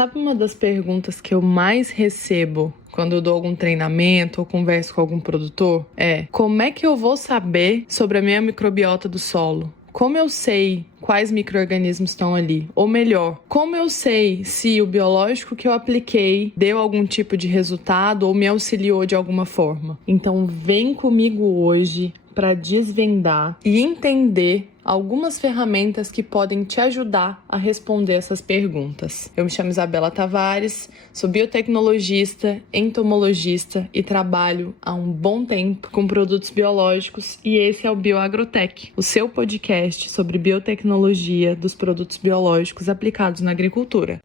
Sabe uma das perguntas que eu mais recebo quando eu dou algum treinamento ou converso com algum produtor? Como é que eu vou saber sobre a minha microbiota do solo? Como eu sei quais micro-organismos estão ali? Ou melhor, como eu sei se o biológico que eu apliquei deu algum tipo de resultado ou me auxiliou de alguma forma? Então vem comigo hoje para desvendar e entender algumas ferramentas que podem te ajudar a responder essas perguntas. Eu me chamo Isabela Tavares, sou biotecnologista, entomologista e trabalho há um bom tempo com produtos biológicos, e esse é o BioAgrotech, o seu podcast sobre biotecnologia dos produtos biológicos aplicados na agricultura.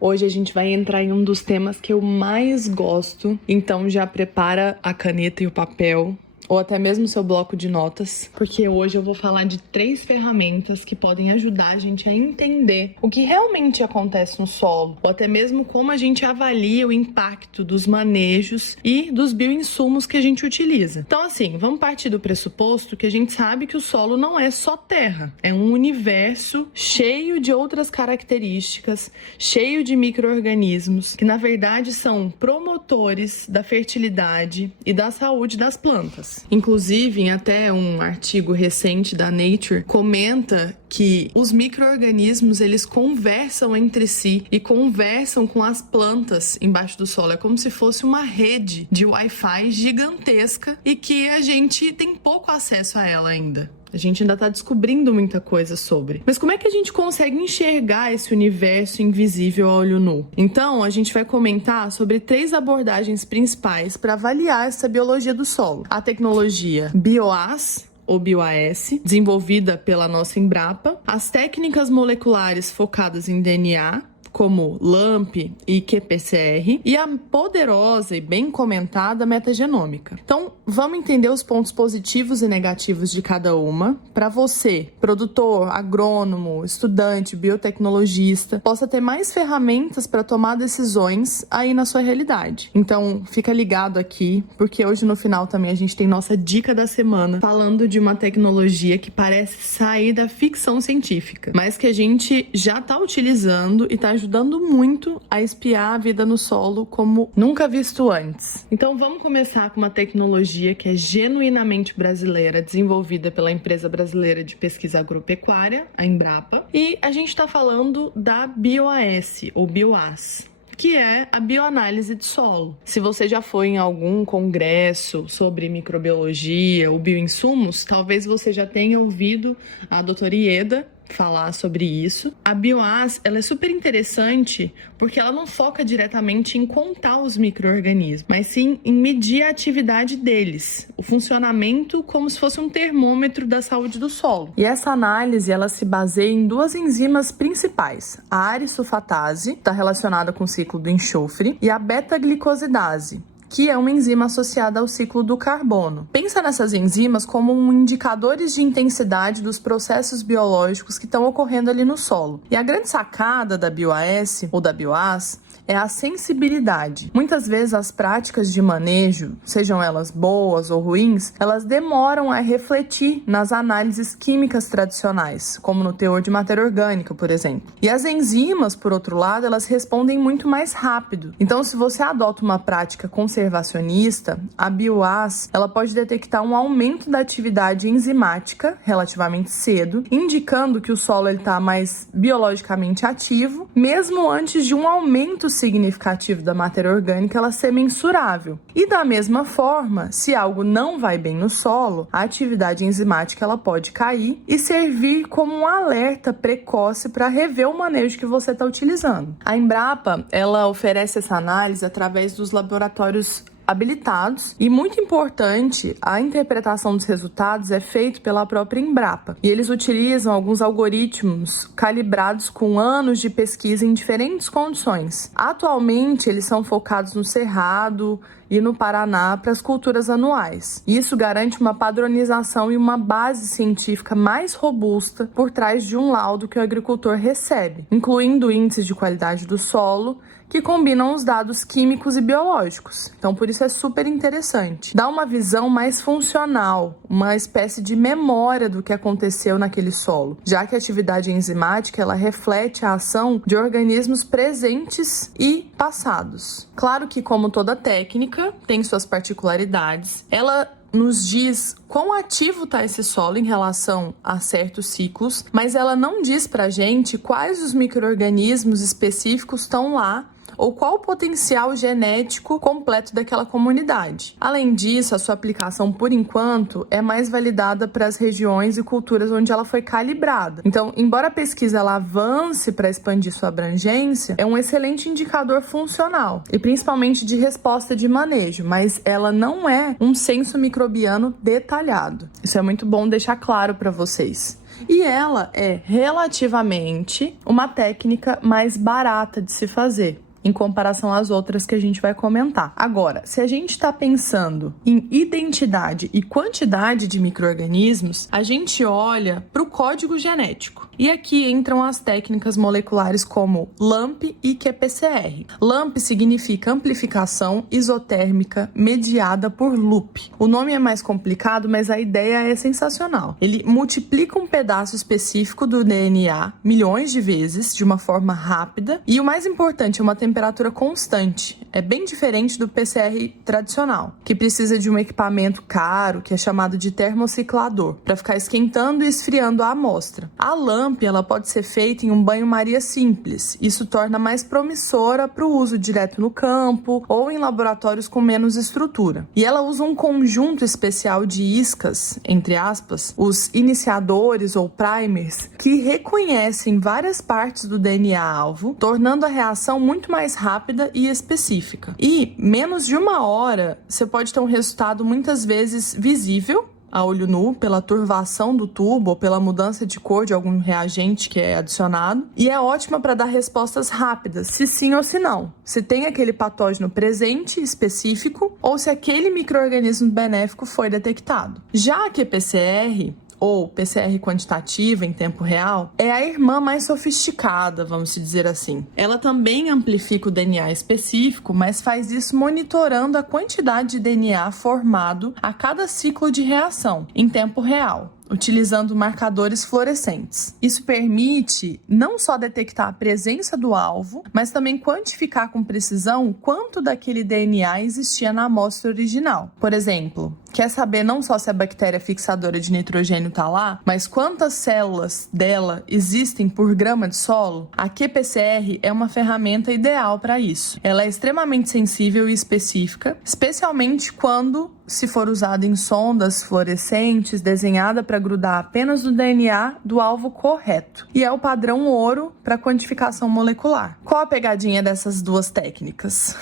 Hoje a gente vai entrar em um dos temas que eu mais gosto, então já prepara a caneta e o papel, ou até mesmo seu bloco de notas, porque hoje eu vou falar de 3 ferramentas que podem ajudar a gente a entender o que realmente acontece no solo, ou até mesmo como a gente avalia o impacto dos manejos e dos bioinsumos que a gente utiliza. Então assim, vamos partir do pressuposto que a gente sabe que o solo não é só terra, é um universo cheio de outras características, cheio de micro-organismos, que na verdade são promotores da fertilidade e da saúde das plantas. Inclusive, em até um artigo recente da Nature, comenta que os micro-organismos, eles conversam entre si e conversam com as plantas embaixo do solo. É como se fosse uma rede de Wi-Fi gigantesca e que a gente tem pouco acesso a ela ainda. A gente ainda está descobrindo muita coisa sobre. Mas como é que a gente consegue enxergar esse universo invisível a olho nu? Então, a gente vai comentar sobre 3 abordagens principais para avaliar essa biologia do solo. A tecnologia BioAS, ou BioAS, desenvolvida pela nossa Embrapa. As técnicas moleculares focadas em DNA, como LAMP e qPCR, e a poderosa e bem comentada metagenômica. Então, vamos entender os pontos positivos e negativos de cada uma, para você, produtor, agrônomo, estudante, biotecnologista, possa ter mais ferramentas para tomar decisões aí na sua realidade. Então, fica ligado aqui, porque hoje no final também a gente tem nossa dica da semana, falando de uma tecnologia que parece sair da ficção científica, mas que a gente já está utilizando e está ajudando muito a espiar a vida no solo como nunca visto antes. Então vamos começar com uma tecnologia que é genuinamente brasileira, desenvolvida pela empresa brasileira de pesquisa agropecuária, a Embrapa, e a gente está falando da BioAS, ou BioAS, que é a bioanálise de solo. Se você já foi em algum congresso sobre microbiologia ou bioinsumos, talvez você já tenha ouvido a doutora Ieda falar sobre isso. A BioAS, ela é super interessante porque ela não foca diretamente em contar os micro-organismos, mas sim em medir a atividade deles, o funcionamento como se fosse um termômetro da saúde do solo. E essa análise, ela se baseia em 2 enzimas principais, a arissulfatase, está relacionada com o ciclo do enxofre, e a beta-glicosidase, que é uma enzima associada ao ciclo do carbono. Pensa nessas enzimas como indicadores de intensidade dos processos biológicos que estão ocorrendo ali no solo. E a grande sacada da BioAS, ou da BioAS, é a sensibilidade. Muitas vezes as práticas de manejo, sejam elas boas ou ruins, elas demoram a refletir nas análises químicas tradicionais, como no teor de matéria orgânica, por exemplo. E as enzimas, por outro lado, elas respondem muito mais rápido. Então, se você adota uma prática conservacionista, a BioAS, ela pode detectar um aumento da atividade enzimática relativamente cedo, indicando que o solo está mais biologicamente ativo, mesmo antes de um aumento significativo da matéria orgânica ela ser mensurável. E da mesma forma, se algo não vai bem no solo, a atividade enzimática ela pode cair e servir como um alerta precoce para rever o manejo que você está utilizando. A Embrapa, ela oferece essa análise através dos laboratórios habilitados, e muito importante, a interpretação dos resultados é feita pela própria Embrapa, e eles utilizam alguns algoritmos calibrados com anos de pesquisa em diferentes condições. Atualmente, eles são focados no Cerrado e no Paraná para as culturas anuais. Isso garante uma padronização e uma base científica mais robusta por trás de um laudo que o agricultor recebe, incluindo índices de qualidade do solo, que combinam os dados químicos e biológicos. Então, por isso isso é super interessante. Dá uma visão mais funcional, uma espécie de memória do que aconteceu naquele solo, já que a atividade enzimática ela reflete a ação de organismos presentes e passados. Claro que, como toda técnica, tem suas particularidades. Ela nos diz quão ativo está esse solo em relação a certos ciclos, mas ela não diz pra gente quais os micro-organismos específicos estão lá ou qual o potencial genético completo daquela comunidade. Além disso, a sua aplicação, por enquanto, é mais validada para as regiões e culturas onde ela foi calibrada. Então, embora a pesquisa ela avance para expandir sua abrangência, é um excelente indicador funcional e principalmente de resposta de manejo, mas ela não é um censo microbiano detalhado. Isso é muito bom deixar claro para vocês. E ela é relativamente uma técnica mais barata de se fazer, em comparação às outras que a gente vai comentar. Agora, se a gente está pensando em identidade e quantidade de micro-organismos, a gente olha para o código genético. E aqui entram as técnicas moleculares como LAMP e qPCR. LAMP significa amplificação isotérmica mediada por loop. O nome é mais complicado, mas a ideia é sensacional. Ele multiplica um pedaço específico do DNA milhões de vezes, de uma forma rápida, e o mais importante, é uma temperatura constante. É bem diferente do PCR tradicional, que precisa de um equipamento caro, que é chamado de termociclador, para ficar esquentando e esfriando a amostra. A LAMP ela pode ser feita em um banho-maria simples. Isso torna mais promissora para o uso direto no campo ou em laboratórios com menos estrutura. E ela usa um conjunto especial de iscas, entre aspas, os iniciadores ou primers, que reconhecem várias partes do DNA-alvo, tornando a reação muito mais rápida e específica. E menos de uma hora, você pode ter um resultado muitas vezes visível a olho nu, pela turvação do tubo ou pela mudança de cor de algum reagente que é adicionado. E é ótima para dar respostas rápidas, se sim ou se não. Se tem aquele patógeno presente específico ou se aquele micro-organismo benéfico foi detectado. Já a qPCR, ou PCR quantitativa em tempo real, é a irmã mais sofisticada, vamos dizer assim. Ela também amplifica o DNA específico, mas faz isso monitorando a quantidade de DNA formado a cada ciclo de reação, em tempo real, utilizando marcadores fluorescentes. Isso permite não só detectar a presença do alvo, mas também quantificar com precisão quanto daquele DNA existia na amostra original. Por exemplo, quer saber não só se a bactéria fixadora de nitrogênio está lá, mas quantas células dela existem por grama de solo? A qPCR é uma ferramenta ideal para isso. Ela é extremamente sensível e específica, especialmente quando se for usada em sondas fluorescentes, desenhada para grudar apenas no DNA do alvo correto. E é o padrão ouro para quantificação molecular. Qual a pegadinha dessas duas técnicas?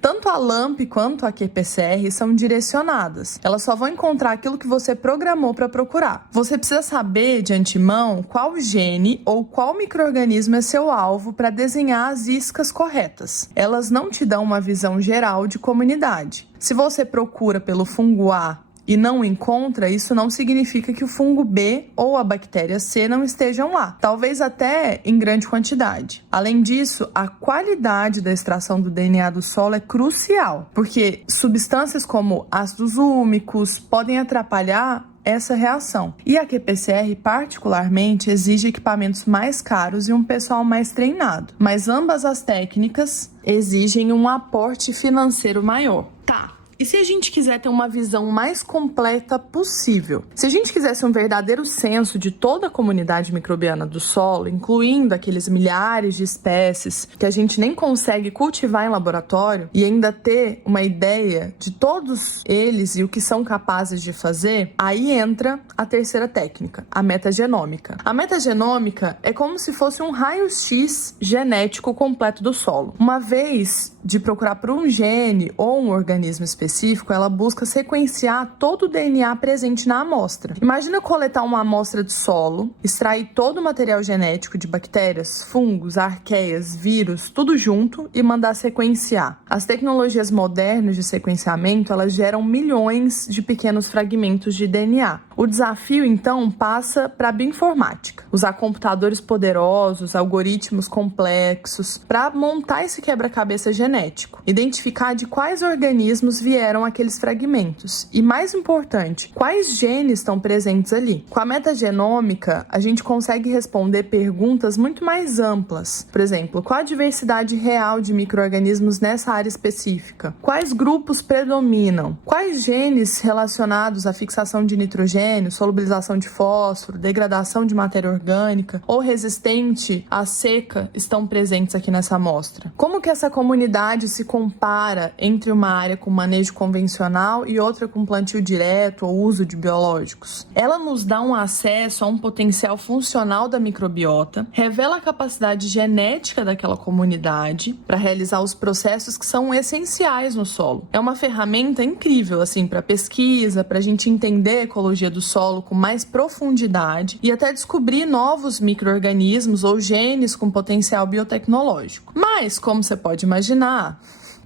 Tanto a LAMP quanto a qPCR são direcionadas. Elas só vão encontrar aquilo que você programou para procurar. Você precisa saber de antemão qual gene ou qual micro-organismo é seu alvo para desenhar as iscas corretas. Elas não te dão uma visão geral de comunidade. Se você procura pelo fungo A e não encontra, isso não significa que o fungo B ou a bactéria C não estejam lá, talvez até em grande quantidade. Além disso, a qualidade da extração do DNA do solo é crucial, porque substâncias como ácidos úmicos podem atrapalhar essa reação. E a qPCR, particularmente, exige equipamentos mais caros e um pessoal mais treinado. Mas ambas as técnicas exigem um aporte financeiro maior. Tá. E se a gente quiser ter uma visão mais completa possível? Se a gente quisesse um verdadeiro censo de toda a comunidade microbiana do solo, incluindo aqueles milhares de espécies que a gente nem consegue cultivar em laboratório, e ainda ter uma ideia de todos eles e o que são capazes de fazer, aí entra a terceira técnica, a metagenômica. A metagenômica é como se fosse um raio-x genético completo do solo. Uma vez de procurar por um gene ou um organismo específico, ela busca sequenciar todo o DNA presente na amostra. Imagina coletar uma amostra de solo, extrair todo o material genético de bactérias, fungos, arqueias, vírus, tudo junto e mandar sequenciar. As tecnologias modernas de sequenciamento, elas geram milhões de pequenos fragmentos de DNA. O desafio, então, passa para a bioinformática. Usar computadores poderosos, algoritmos complexos, para montar esse quebra-cabeça genético. Identificar de quais organismos vieram vieram aqueles fragmentos. E mais importante, quais genes estão presentes ali? Com a metagenômica, a gente consegue responder perguntas muito mais amplas. Por exemplo, qual a diversidade real de micro-organismos nessa área específica? Quais grupos predominam? Quais genes relacionados à fixação de nitrogênio, solubilização de fósforo, degradação de matéria orgânica ou resistente à seca estão presentes aqui nessa amostra? Como que essa comunidade se compara entre uma área com manejo convencional e outra com plantio direto ou uso de biológicos? Ela nos dá um acesso a um potencial funcional da microbiota, revela a capacidade genética daquela comunidade para realizar os processos que são essenciais no solo. É uma ferramenta incrível assim para pesquisa, para a gente entender a ecologia do solo com mais profundidade e até descobrir novos micro-organismos ou genes com potencial biotecnológico. Mas, como você pode imaginar,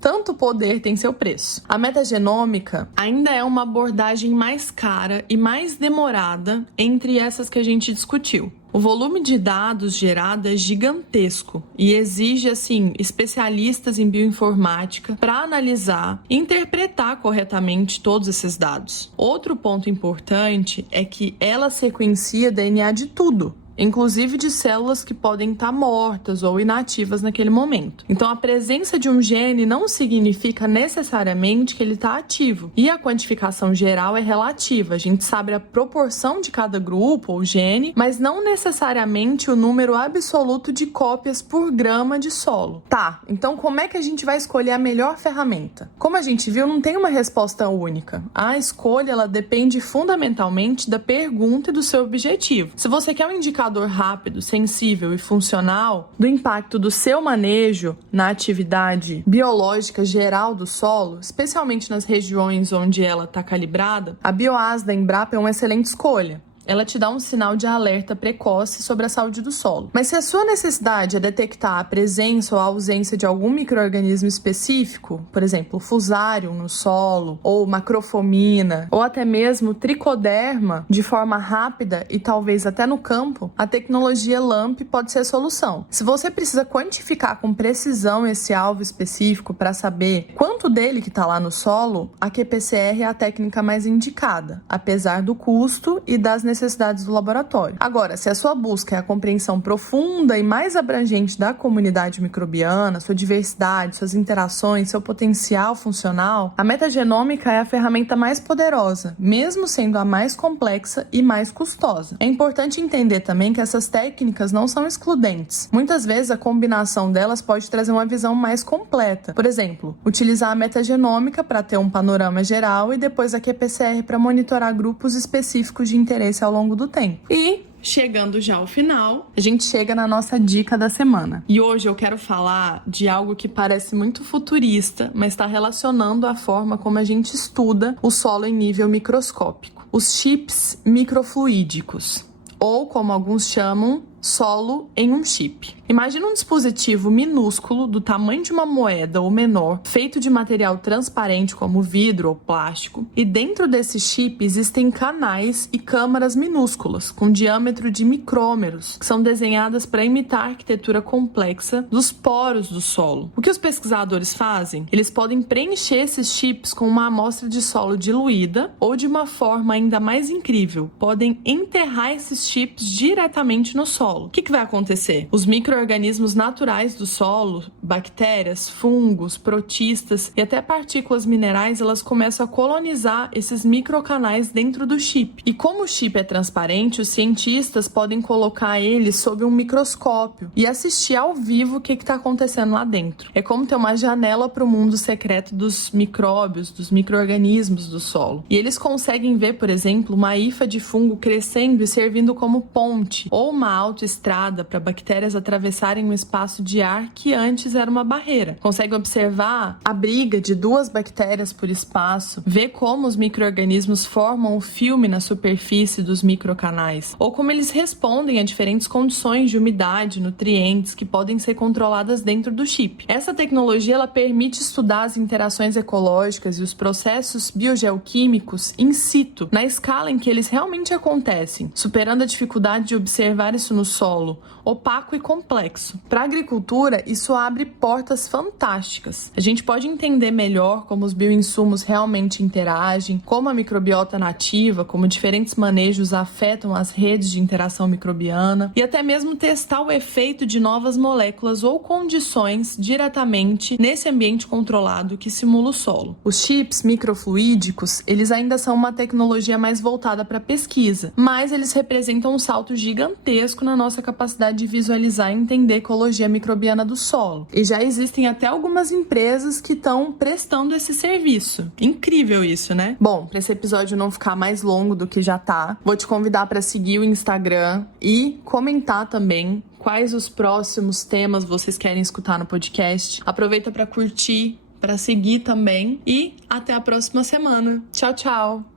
tanto poder tem seu preço. A metagenômica ainda é uma abordagem mais cara e mais demorada entre essas que a gente discutiu. O volume de dados gerado é gigantesco e exige, especialistas em bioinformática para analisar e interpretar corretamente todos esses dados. Outro ponto importante é que ela sequencia DNA de tudo, inclusive de células que podem estar mortas ou inativas naquele momento. Então, a presença de um gene não significa necessariamente que ele está ativo. E a quantificação geral é relativa. A gente sabe a proporção de cada grupo ou gene, mas não necessariamente o número absoluto de cópias por grama de solo. Tá, então como é que a gente vai escolher a melhor ferramenta? Como a gente viu, não tem uma resposta única. A escolha, ela depende fundamentalmente da pergunta e do seu objetivo. Se você quer um indicador rápido, sensível e funcional do impacto do seu manejo na atividade biológica geral do solo, especialmente nas regiões onde ela está calibrada, a BioAS da Embrapa é uma excelente escolha. Ela te dá um sinal de alerta precoce sobre a saúde do solo. Mas se a sua necessidade é detectar a presença ou a ausência de algum micro-organismo específico, por exemplo, Fusarium no solo, ou macrofomina, ou até mesmo tricoderma, de forma rápida e talvez até no campo, a tecnologia LAMP pode ser a solução. Se você precisa quantificar com precisão esse alvo específico para saber quanto dele que está lá no solo, a qPCR é a técnica mais indicada, apesar do custo e das necessidades do laboratório. Agora, se a sua busca é a compreensão profunda e mais abrangente da comunidade microbiana, sua diversidade, suas interações, seu potencial funcional, a metagenômica é a ferramenta mais poderosa, mesmo sendo a mais complexa e mais custosa. É importante entender também que essas técnicas não são excludentes. Muitas vezes a combinação delas pode trazer uma visão mais completa. Por exemplo, utilizar a metagenômica para ter um panorama geral e depois a qPCR para monitorar grupos específicos de interesse ao longo do tempo. E, chegando já ao final, a gente chega na nossa dica da semana. E hoje eu quero falar de algo que parece muito futurista, mas está relacionando a forma como a gente estuda o solo em nível microscópico. Os chips microfluídicos, ou como alguns chamam, solo em um chip. Imagina um dispositivo minúsculo do tamanho de uma moeda ou menor, feito de material transparente como vidro ou plástico, e dentro desse chip existem canais e câmaras minúsculas com diâmetro de micrômetros, que são desenhadas para imitar a arquitetura complexa dos poros do solo. O que os pesquisadores fazem? Eles podem preencher esses chips com uma amostra de solo diluída ou, de uma forma ainda mais incrível, podem enterrar esses chips diretamente no solo. O que vai acontecer? Os micro-organismos naturais do solo, bactérias, fungos, protistas e até partículas minerais, elas começam a colonizar esses microcanais dentro do chip. E como o chip é transparente, os cientistas podem colocar ele sob um microscópio e assistir ao vivo o que está acontecendo lá dentro. É como ter uma janela para o mundo secreto dos micróbios, dos micro-organismos do solo. E eles conseguem ver, por exemplo, uma hifa de fungo crescendo e servindo como ponte, ou uma autoestrada para bactérias atravessarem um espaço de ar que antes era uma barreira. Consegue observar a briga de duas bactérias por espaço, ver como os micro-organismos formam o filme na superfície dos microcanais, ou como eles respondem a diferentes condições de umidade, nutrientes que podem ser controladas dentro do chip. Essa tecnologia ela permite estudar as interações ecológicas e os processos biogeoquímicos in situ, na escala em que eles realmente acontecem, superando a dificuldade de observar isso no solo, opaco e complexo. Para a agricultura, isso abre portas fantásticas. A gente pode entender melhor como os bioinsumos realmente interagem, como a microbiota nativa, como diferentes manejos afetam as redes de interação microbiana e até mesmo testar o efeito de novas moléculas ou condições diretamente nesse ambiente controlado que simula o solo. Os chips microfluídicos, eles ainda são uma tecnologia mais voltada para pesquisa, mas eles representam um salto gigantesco na nossa capacidade de visualizar e entender a ecologia microbiana do solo. E já existem até algumas empresas que estão prestando esse serviço. Incrível isso, né? Bom, para esse episódio não ficar mais longo do que já tá, vou te convidar para seguir o Instagram e comentar também quais os próximos temas vocês querem escutar no podcast. Aproveita para curtir, para seguir também e até a próxima semana. Tchau, tchau!